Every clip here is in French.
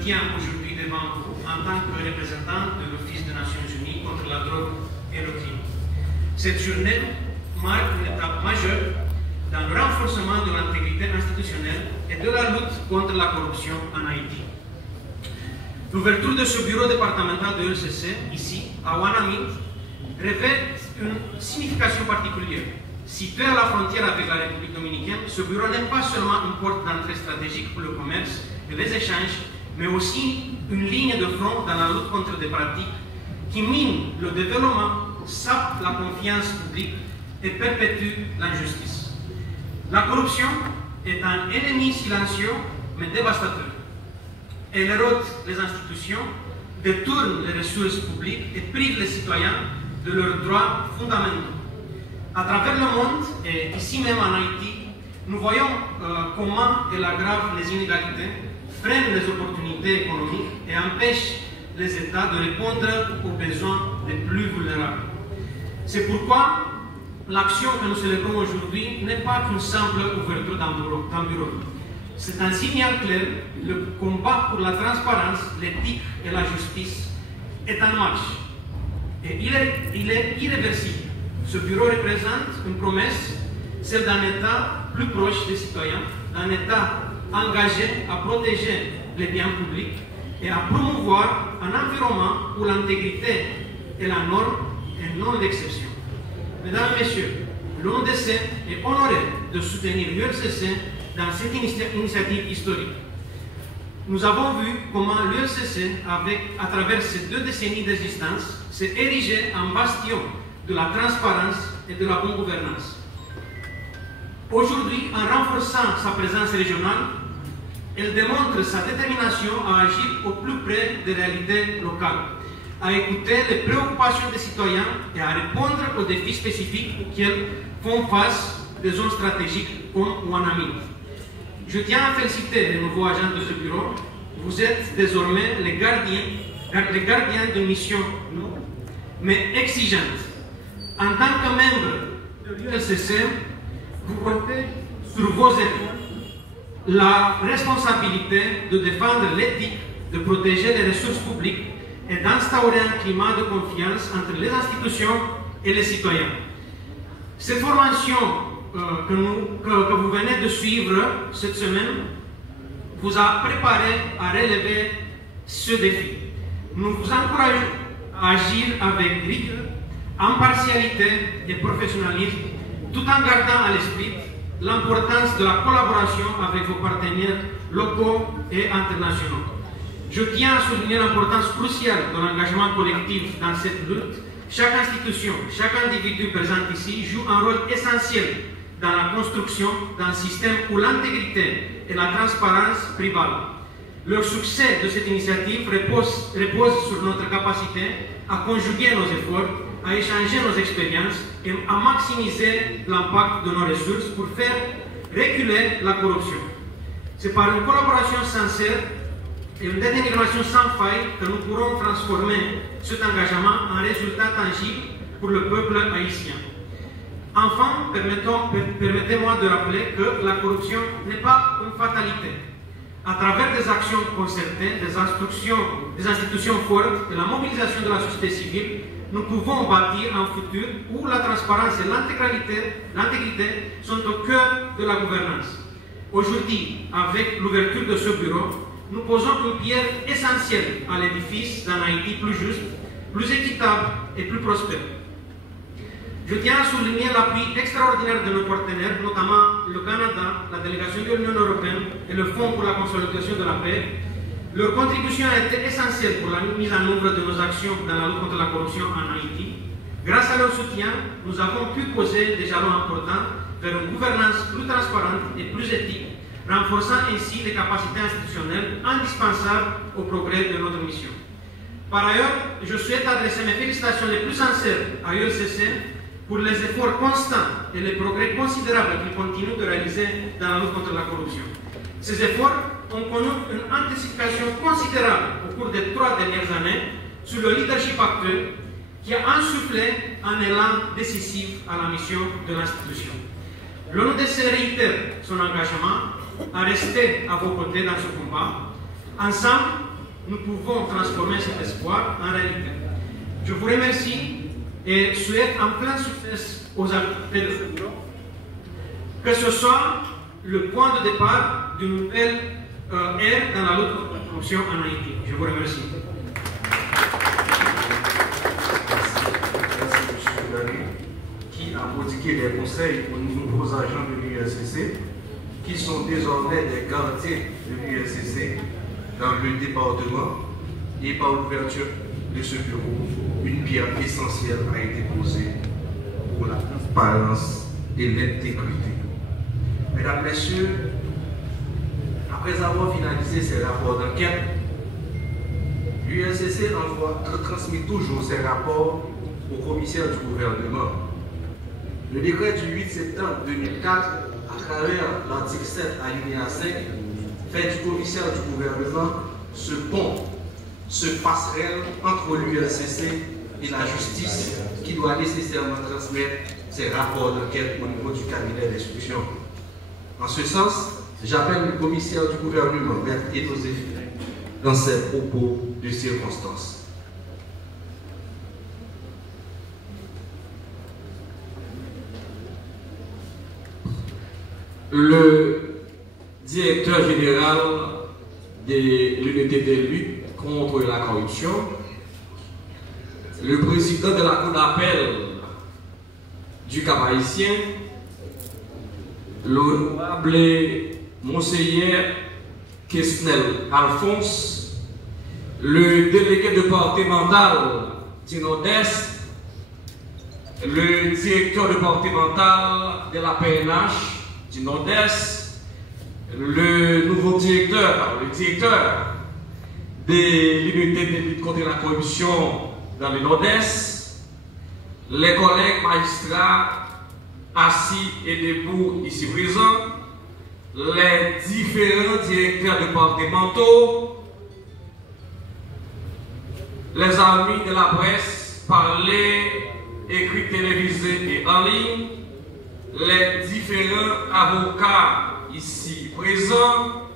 tiens aujourd'hui devant vous en tant que représentant de l'Office des Nations Unies contre la drogue et le crime. Cette journée marque une étape majeure dans le renforcement de l'intégrité institutionnelle et de la lutte contre la corruption en Haïti. L'ouverture de ce bureau départemental de l'ECC, ici, à Ouanamint, revêt une signification particulière. Situé à la frontière avec la République dominicaine, ce bureau n'est pas seulement une porte d'entrée stratégique pour le commerce et les échanges, mais aussi une ligne de front dans la lutte contre des pratiques qui minent le développement, sapent la confiance publique et perpétuent l'injustice. La corruption est un ennemi silencieux mais dévastateur. Elle érode les institutions, détourne les ressources publiques et prive les citoyens de leurs droits fondamentaux. À travers le monde, et ici même en Haïti, nous voyons comment elle aggrave les inégalités, freine les opportunités économiques et empêche les États de répondre aux besoins les plus vulnérables. C'est pourquoi l'action que nous célébrons aujourd'hui n'est pas qu'une simple ouverture d'un bureau. C'est un signal clair, le combat pour la transparence, l'éthique et la justice est en marche. Et il est irréversible. Ce bureau représente une promesse, celle d'un État plus proche des citoyens, d'un État engagé à protéger les biens publics et à promouvoir un environnement où l'intégrité est la norme et non l'exception. Mesdames et Messieurs, l'ONDC est honoré de soutenir l'ULCC dans cette initiative historique. Nous avons vu comment l'ULCC, à travers ces 2 décennies d'existence, s'est érigé en bastion de la transparence et de la bonne gouvernance. Aujourd'hui, en renforçant sa présence régionale, elle démontre sa détermination à agir au plus près des réalités locales, à écouter les préoccupations des citoyens et à répondre aux défis spécifiques auxquels font face des zones stratégiques comme Ouanamint. Je tiens à féliciter les nouveaux agents de ce bureau. Vous êtes désormais les gardiens d'une mission noble, mais exigeante. En tant que membre de l'ULCC, vous comptez sur vos épaules la responsabilité de défendre l'éthique, de protéger les ressources publiques et d'instaurer un climat de confiance entre les institutions et les citoyens. Cette formation que vous venez de suivre cette semaine vous a préparé à relever ce défi. Nous vous encourageons à agir avec rigueur, impartialité et professionnalisme, tout en gardant à l'esprit l'importance de la collaboration avec vos partenaires locaux et internationaux. Je tiens à souligner l'importance cruciale de l'engagement collectif dans cette lutte. Chaque institution, chaque individu présent ici joue un rôle essentiel dans la construction d'un système où l'intégrité et la transparence prévalent. Le succès de cette initiative repose sur notre capacité à conjuguer nos efforts, à échanger nos expériences et à maximiser l'impact de nos ressources pour faire reculer la corruption. C'est par une collaboration sincère et une détermination sans faille que nous pourrons transformer cet engagement en résultat tangible pour le peuple haïtien. Enfin, permettez-moi de rappeler que la corruption n'est pas une fatalité. À travers des actions concertées, des institutions fortes et la mobilisation de la société civile, nous pouvons bâtir un futur où la transparence et l'intégrité sont au cœur de la gouvernance. Aujourd'hui, avec l'ouverture de ce bureau, nous posons une pierre essentielle à l'édifice d'un Haïti plus juste, plus équitable et plus prospère. Je tiens à souligner l'appui extraordinaire de nos partenaires, notamment le Canada, la délégation de l'Union européenne et le Fonds pour la consolidation de la paix. Leur contribution a été essentielle pour la mise en œuvre de nos actions dans la lutte contre la corruption en Haïti. Grâce à leur soutien, nous avons pu poser des jalons importants vers une gouvernance plus transparente et plus éthique, renforçant ainsi les capacités institutionnelles indispensables au progrès de notre mission. Par ailleurs, je souhaite adresser mes félicitations les plus sincères à l'ULCC pour les efforts constants et les progrès considérables qu'il continue de réaliser dans la lutte contre la corruption. Ces efforts ont connu une intensification considérable au cours des 3 dernières années sous le leadership actuel qui a insufflé un élan décisif à la mission de l'institution. L'ONDC réitère son engagement à rester à vos côtés dans ce combat. Ensemble, nous pouvons transformer cet espoir en réalité. Je vous remercie et souhaite en plein succès aux activités de futur, que ce soit le point de départ d'une nouvelle ère dans la lutte contre la corruption en Haïti. Je vous remercie. Merci, M. Gary, qui a prodigué des conseils aux nouveaux agents de l'UNCC, qui sont désormais des gardiens de l'UNCC dans le département, et par l'ouverture de ce bureau, une pierre essentielle a été posée pour la transparence et l'intégrité. Mesdames, Messieurs, après avoir finalisé ces rapports d'enquête, l'UNCC transmet toujours ses rapports au commissaire du gouvernement. Le décret du 8 septembre 2004, à travers l'article 7 alinéa 5, fait du commissaire du gouvernement ce pont, ce passerelle entre l'UNCC et la justice qui doit nécessairement transmettre ses rapports d'enquête au niveau du cabinet d'instruction. En ce sens, j'appelle le commissaire du gouvernement, Maître Edosé, dans ses propos de circonstance. Le directeur général de l'unité de lutte contre la corruption, le président de la Cour d'appel du Cap-Haïtien, l'honorable Monseigneur Kesnel Alphonse, le délégué départemental du Nord-Est, le directeur départemental de la PNH du Nord-Est, le nouveau directeur, de l'unité de lutte contre la corruption dans le Nord-Est, les collègues magistrats assis et debout ici présents, les différents directeurs départementaux, les amis de la presse, parlés, écrits, télévisés et en ligne, les différents avocats ici présents,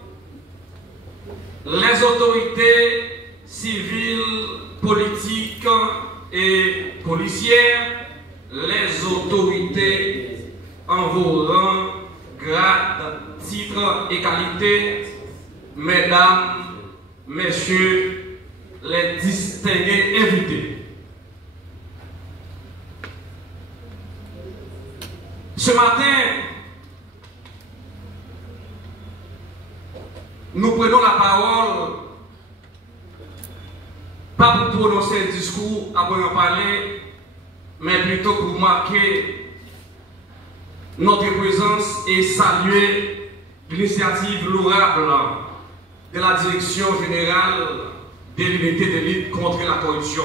les autorités civiles, politiques et policières, les autorités en vos rangs, grades, titres et qualités, mesdames, messieurs, les distingués invités. Ce matin, nous prenons la parole, pas pour prononcer un discours après en parler, mais plutôt pour marquer notre présence et saluer l'initiative louable de la Direction générale de l'unité de lutte contre la corruption.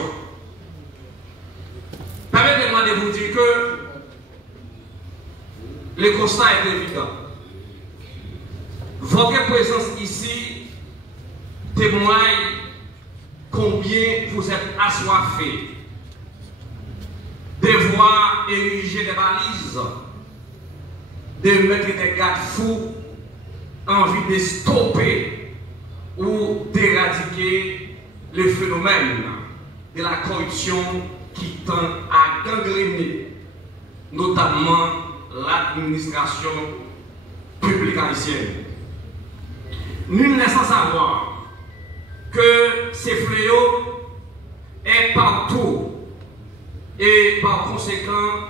Permettez-moi de vous dire que le constat est évident. Votre présence ici témoigne combien vous êtes assoiffés de voir ériger des balises, de mettre des garde-fous en vue de stopper ou d'éradiquer le phénomène de la corruption qui tend à gangréner notamment l'administration publique haïtienne. Nul n'est sans savoir que ces fléaux est partout et par conséquent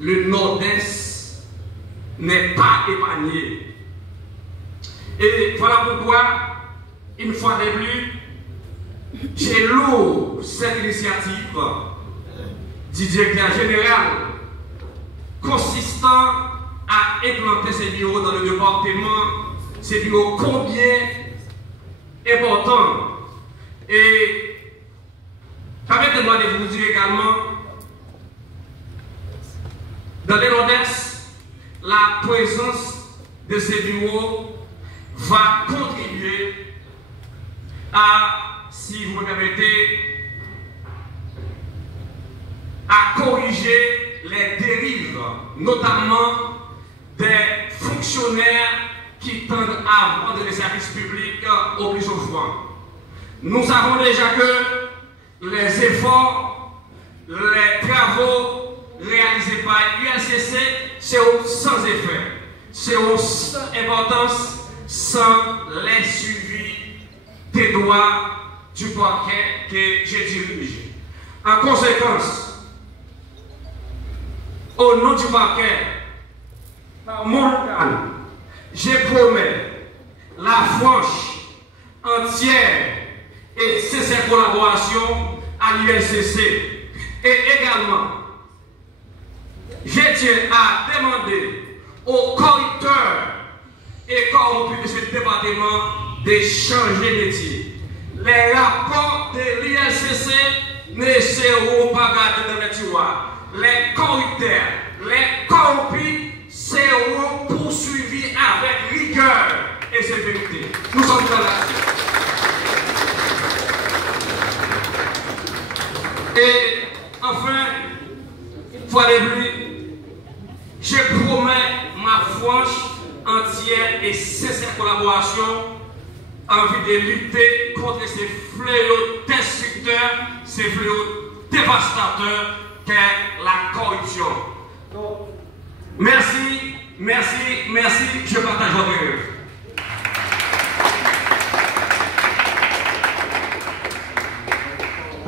le Nord-Est n'est pas épargné. Et voilà pourquoi, une fois de plus, j'ai loué cette initiative du directeur général consistant à implanter ces bureaux dans le département, ces bureaux combien importants. Et permettez-moi de vous dire également, dans le Nord-Est, la présence de ces bureaux va contribuer à, si vous me permettez, à corriger les dérives, notamment des fonctionnaires qui tendent à vendre les services publics au plus offrant. Nous savons déjà que les efforts, les travaux réalisés par l'ULCC, c'est sans effet, c'est sans importance, sans les suivis des droits du parquet que j'ai dirigé. En conséquence, au nom du parquet, par mon organe, je promets la franche, entière et sincère collaboration à l'ULCC. Et également, je tiens à demander aux corrupteurs et corrompus de ce département de changer de métier. Les rapports de l'ULCC ne seront pas gardés dans les tiroirs. Les corrupteurs, les corrompus seront poursuivis avec rigueur et sévérité. Nous sommes dans l'action. Et enfin, une fois de plus, je promets ma franche, entière et sincère collaboration en vue de lutter contre ces fléaux destructeurs, ces fléaux dévastateurs qu'est la corruption. Merci, merci, merci, je partage votre rêve.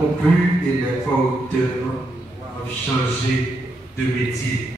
Au plus, et les corrupteurs doivent changer de métier.